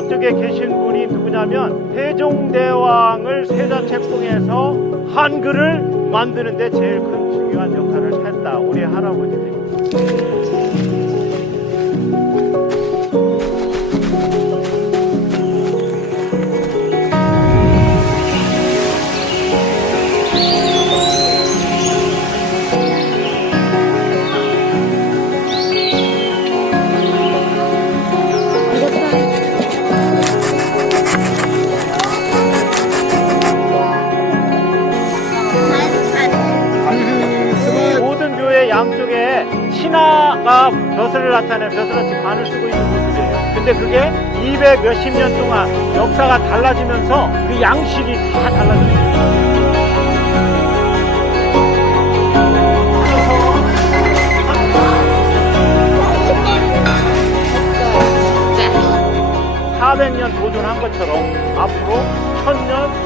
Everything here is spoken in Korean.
양쪽에 계신 분이 누구냐면 세종대왕을 세자책봉해서 한글을 만드는데 제일 큰 중요한 역할을 했다. 우리 할아버지들이. 양쪽에 신하가 벼슬을 나타내는 벼슬같이 관을 쓰고 있는 곳들이에요. 근데 그게 200 몇십 년 동안 역사가 달라지면서 그 양식이 다 달라졌어요. 자, 400년 보존한 것처럼 앞으로 1000년